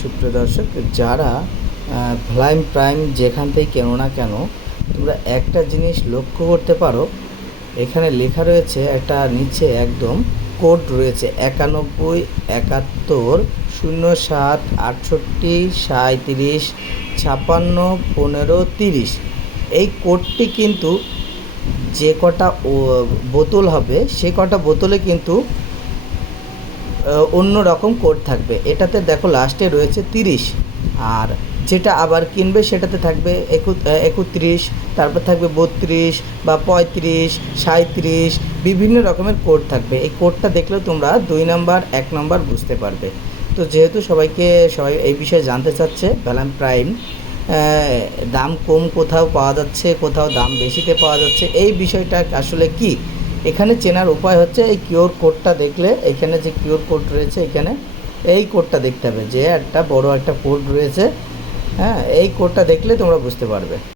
সুপ্রিয় দর্শক, যারা ফ্লাইম প্রাইম যেখান থেকে কেনো না কেন, তোমরা একটা জিনিস লক্ষ্য করতে পারো। এখানে লেখা রয়েছে একটা নিচে একদম কোড রয়েছে, একানব্বই, একাত্তর, শূন্য সাত, আটষট্টি সাঁত্রিশ ছাপান্ন, পনেরো, তিরিশ। এই কোডটি কিন্তু যে কটা বোতল হবে, সে কটা বোতলে কিন্তু অন্য রকম কোড থাকবে। এটাতে দেখো লাস্টে রয়েছে তিরিশ। আর যেটা আবার কিনবে সেটাতে থাকবে একু একত্রিশ, তারপর থাকবে বত্রিশ বা পঁয়ত্রিশ সাঁত্রিশ বিভিন্ন রকমের কোড থাকবে। এই কোডটা দেখলেও তোমরা দুই নাম্বার, এক নাম্বার বুঝতে পারবে। তো যেহেতু সবাইকে, সবাই এই বিষয়ে জানতে চাচ্ছে ভ্যালাম প্রাইম দাম কম কোথাও পাওয়া যাচ্ছে, কোথাও দাম বেশিতে পাওয়া যাচ্ছে, এই বিষয়টা আসলে কি? এখানে চেনার উপায় হচ্ছে এই কিওর কোডটা দেখলে, এখানে যে কিওর কোড রয়েছে এখানে, এই কোডটা দেখতে হবে যে একটা বড় একটা কোড রয়েছে। হ্যাঁ এই কোডটা দেখলে তোমরা বুঝতে পারবে।